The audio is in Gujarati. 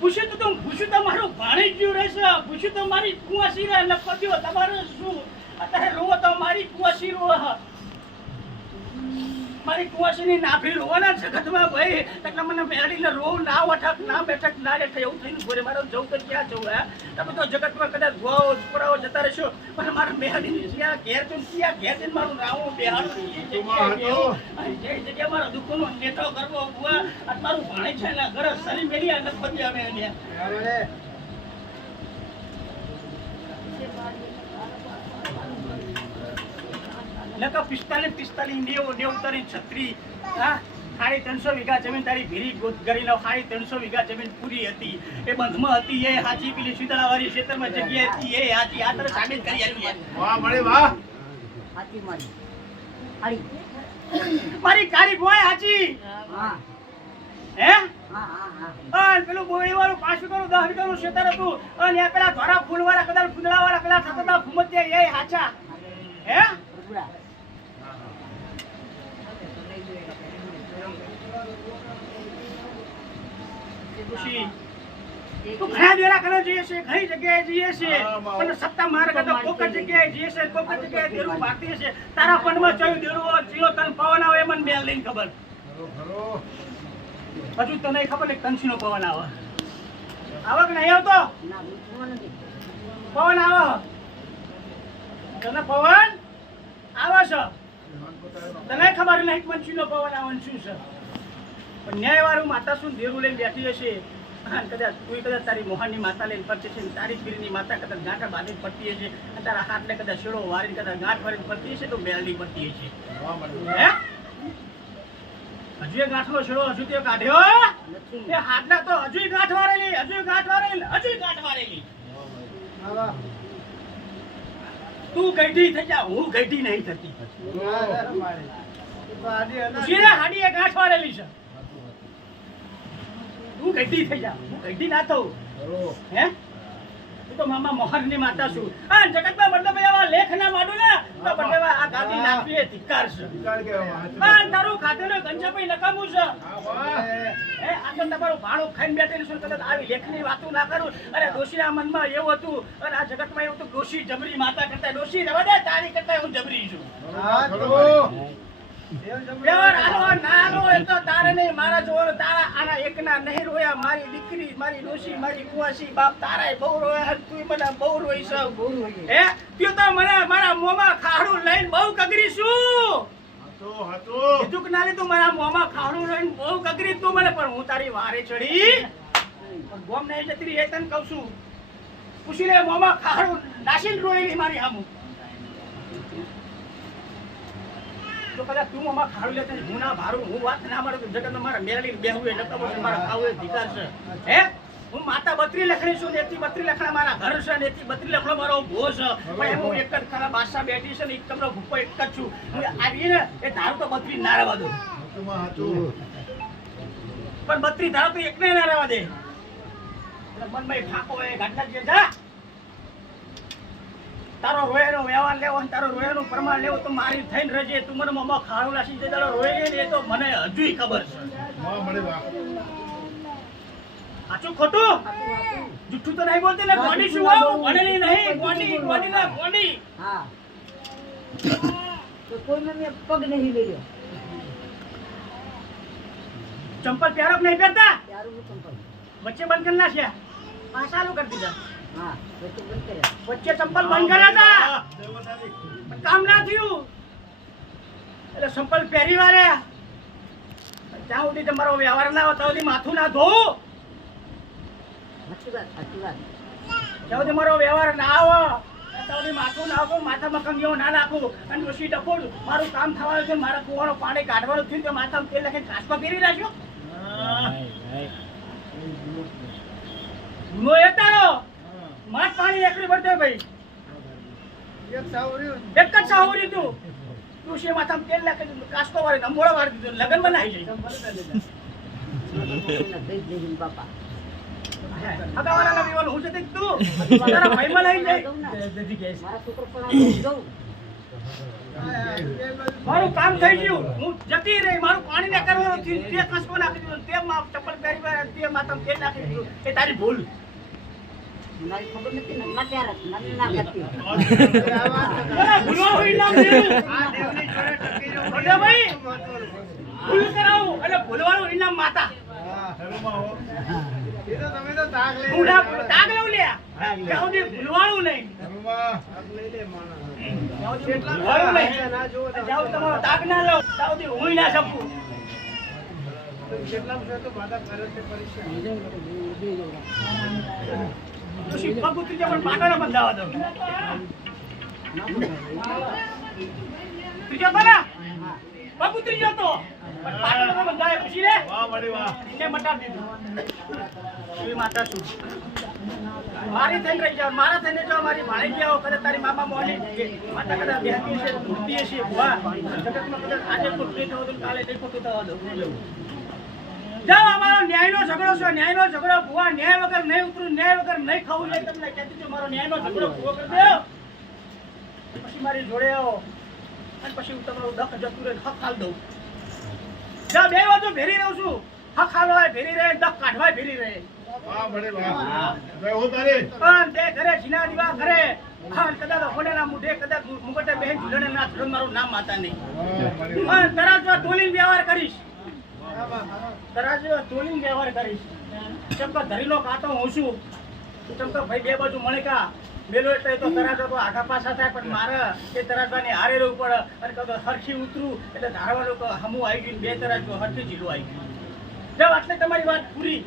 પૂછ્યું તો તમે પૂછ્યું તમારું મારું ભાણી ગયું રહેશે. પૂછ્યું તો મારી કુંવાસી રહે. ન પદ્યો તમારે શું? અત્યારે રોવો તો મારી કુંવાસી રોવે. મારી કુવાસીની નાભી રોવાના જગતમાં ભાઈ એટલે મને મેળીને રોવ ના વઠક ના બેઠક ના રેઠ એવું થઈને ઘરે મારો જવું તો ક્યાં જવું હે? તમે તો જગતમાં કદાચ ભુવાઓ છોકરાઓ જતા રહેશો પણ મારા મેળીની જ્યાં ઘેર છું ને ત્યાં ઘેર જઈને મારું રાવો બેહાડું. જે જગ્યા મારા દુઃખનો નેતો કરવો આ મારું ભાણી છે ને ઘરે સરી અને પછી અમે એને. લગા પિસ્તાલીસ પિસ્તાલીસ નેવું નેવું તારી છત્રી હા? સાડી ત્રણસો વીઘા જમીન તારી ભીરી કરી લો સાડી ત્રણસો વીઘા જમીન પૂરી હતી. એ બંધમાં હતી એ હાચી પેલી શીતળાવાળી ક્ષેત્રમાં જગ્યા હતી એ હાચી. આ તરફ સાબિત કરી આવી વાહ મળે વાહ. હાથી મારી. હાડી મારી કારી બોય હાચી. હા. હે? હા હા હા. અને પેલું બોરી વાળું વીઘાનું દસ વીઘાનું ખેતર હતું. અને પેલા ધોરા ફૂલવાળા કદાચ ફૂંદડાવાળા પેલા થતા હતા ભૂમતિયા એ હાચા. હે? ખુશી. તું ઘણા વેળા કરે જઈએ છે ઘણી જગ્યાએ જઈએ છે. પણ સત્તા મારે કરતા કોક જગ્યાએ જઈએ છે કોક જગ્યાએ દેરું મારતી છે. તારા પંડમાં ચયું દેરું હોય, ચિયો તન પવન આવે મને બે લઈને ખબર. ખરો ખરો હજુ તને ખબર ને કંસીનો પવન આવે. આવક નહીં આવતો? પવન આવે. તને પવન આવે છે. તને ખબર નહીં કંસીનો પવન આવન શું છે? પણ ન્યાયવાળું માતા શું ધીરું લઈને બેઠી હશે. કદાચ તું કદાચ તારી મોહનની માતા લઈને ફરતી છે તારી પીરની માતા કદાચ ગાંઠા બાંધીને ફરતી હશે અને તારા હાથને કદાચ શેડો વારીને કદાચ ગાંઠ વારીને ફરતી હશે તો બેલડી ફરતી હશે. હે? હજુ એ ગાંઠનો શેડો હજુ તે કાઢ્યો? એ હાથના તો હજુ ગાંઠ વારેલી હજુ ગાંઠ વારેલી હજુ ગાંઠ વારેલી. તું ગઈઢી થઈ જા હું ગઈઢી નહીં થતી. શીરે હાડી એક આઠ વારેલી છે? તું ગઈઢી થઈ જા હું ગઈઢી ના થઉં. હે? તું તો મામા મોહનની માતા છું. આ જગતમાં મતલબ એવા લેખ ના માંડું ને તો મતલબ આ નાખવી એ છે. પણ તારું ખાધેલું ગંજાભાઈ નકામું છે. હા આ તો તમારું ભાણું ખાઈને બેઠેલું છે. કદાચ આવી લેખની વાતો ના કરું. અરે ડોશીના મનમાં એવું હતું. અને આ જગતમાં એવું હતું ડોશી જબરી માતા કરતા ડોશી રવા દે તારી કરતા હું જબરી છું. વ્યવહાર આલો ના આલો એ તો તારે નહીં મારા જોવાનો તારા આના એકના નહીં રોયા મારી દીકરી મારી ડોશી મારી કુવાસી બાપ તારાય બહુ રોયા તું મને બહુ રોઈ છે. બહુ હોય હે? તું તો મને મારા મોંમાં ખાડું લઈને બહુ કગરી છું. કીધું કે ના લીધું મારા મોંમાં ખાડું લઈને બહુ કગરી તું મને પણ હું તારી વારે ચડી. ગોમ નહીં જતી એ તને કહું છું. પૂછી લે મોંમાં ખાડું નાસીને રોયેલી મારી હામું. તો કદાચ તું અમારા ખાડું લેતા હું ના ભારું, હું વાત ના મારું તો જગતમાં મારા મેળવી બેહવું એ નકમો છે, મારા ખાવું એ ધિકાર છે. હે? હું માતા બત્રી લખણી છું ને એથી બત્રી લખણા મારા ઘર છે ને એથી બત્રી લખણો મારો ભો છે. પણ હું એક જ ખરા બાદશાહ બેઠી છે ને, એક કમરો ભૂપો એક જ છું. હું આવી ને, એ ધારું તો બત્રી ના રહેવા દઉં પણ બત્રી ધારો તો એકને ના રહેવા દે. મનમાં ફાંકો એ ઘાટલા જે જા. તારો રોયાનો વ્યવહાર લેવો અને તારો રોયાનું પ્રમાણ લેવો તો મારી થઈને રજે તું મને મોમાં ખાડું નાસી દે તારો રોય ને એ તો મને હજુય ખબર છે. સાચું ખોટું? જુઠ્ઠું તો નહીં બોલતી ને ગોડી શું આવું? ભણેલી નહીં ગોડી ગોડી ના ગોડી હા. તો કોઈને મેં પગ નહીં લઈ ચંપલ પહેરો કે નહીં પહેરતા? પહેરું ચંપલ. વચ્ચે બંધ કરી નાખ્યા. પાછા ચાલુ કરી દીધા. વચ્ચે ચંપલ બંધ કર્યા હતા. કામ ના થયું. એટલે સંપલ પહેરી વારે. જ્યાં સુધી તમારો વ્યવહાર ના હોય ત્યાં સુધી માથું ના ધોવું. જ્યાં સુધી મારો વ્યવહાર ના આવે ત્યાં સુધી માથું ના આપું માથામાં કંગીઓ ના નાખું અને ડોસી ડફોડ મારું કામ થવાનું છે મારા કુવાનો પાણી કાઢવાનું થયું તો માથામાં તેલ નાખીને કાચમાં પહેરી નાખ્યો ગુનો એ તારો માથ ભરતે ભાઈ. એક જ સાહુરી તું. ડોસી માથામાં તેલ નાખી કાચકો વાળી અંબોળો વાળી દીધો લગ્નમાં નાહી જાય બાપા તે તું? કામ થઈ ગયું. હું જતી રહી, મારું પાણી ને તે કસકો નાખી દીધું, તે ચપ્પલ પહેરી તે માથામાં તેલ નાખી દીધું. એ તારી ભૂલ. મારી ખબર નથી ને ત્યારે મને ના કરતી અરે, ભૂલવાનું ઇનામ દીધું. ભાઈ, ભૂલ કરાવું એટલે ભૂલવાનું ઇનામ માતા શરૂમાં હો. હું ના ભૂલું. તાગ લઉં લે ત્યાં સુધી ભૂલવાનું નહીં શરૂમાં. જ્યાં સુધી ભૂલવાનું નહીં જ્યાં સુધી તમારો તાગ ના લઉં ત્યાં સુધી હુંય ના શકું તો શી પગ ઉતરી જાય પણ પાટણ બંધાવા દઉં ઉતરી જતો પગ ઉતરી જતો પણ પાટણ બંધાય પછી રે? વાહ મળી વાહ. એને મટાડી દીધું. એવી માતા છું મારી થઈને રહી જાઓ મારા થઈને જાઓ મારી ભાણી ગયા કદાચ તારી મામા કે માતા કદાચ બેહતી છે મૂર્તિ છે ભુવા જગતમાં કદાચ આજે ખોટું થવા દઉં કાલે નહીં ખોટું થવા દઉં જાઓ અમારો ન્યાયનો ઝઘડો છે ન્યાયનો ઝઘડો ભૂવા ન્યાય વગર નહીં ઉતરું ન્યાય વગર નહીં ખાવું નહીં તમને કહેતી છું મારો ન્યાયનો ઝઘડો ભૂવો કરી દો. પછી મારી જોડે આવો. અને પછી હું તમારું દખ જતું રહે હક હાલ દઉં. જા બે વાતો ભેરી રહું છું હક હાલવાય ભેરી રહે દખ કાઢવાય ભેરી રહે. જય પણ તે ઘરે જીના દીવા કરે. કદાચ મુઢે કદાચ મુગટે બેન ઝુલણે ના મારું નામ માતા નહીં. પણ તરાજવા તોલીને વ્યવહાર કરીશ તરાજવા તોલીને વ્યવહાર કરીશ હું છું. ભાઈ બે બાજુ મળે કા? મેલો એટલે તો તરાજવા તો પાછા થાય, પણ મારે એ તરાજવાની હારે રહેવું પડે. અને હરખી ઉતરું. એટલે ધારવાનું હમું આવી ગયું, બે તરાજવા હરખી જીલું આવી ગયું આટલે તમારી વાત પૂરી.